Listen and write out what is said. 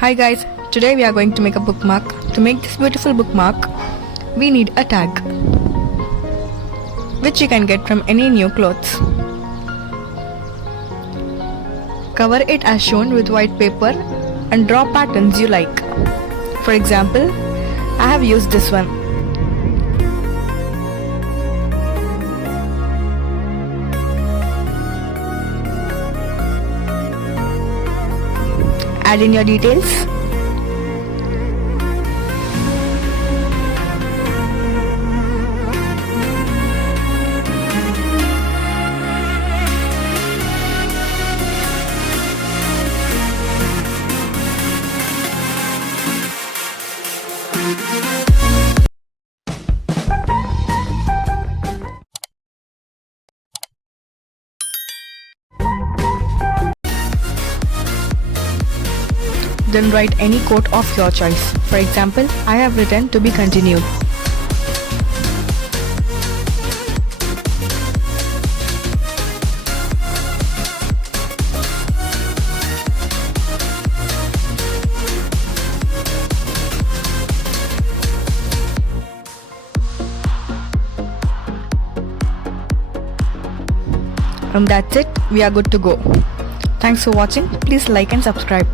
Hi guys, today we are going to make a bookmark. To make this beautiful bookmark, we need a tag, which you can get from any new clothes. Cover it as shown with white paper and draw patterns you like. For example, I have used this one. Add in your details. Then write any quote of your choice. For example, I have written "to be continued." And that's it, we are good to go. Thanks for watching. Please like and subscribe.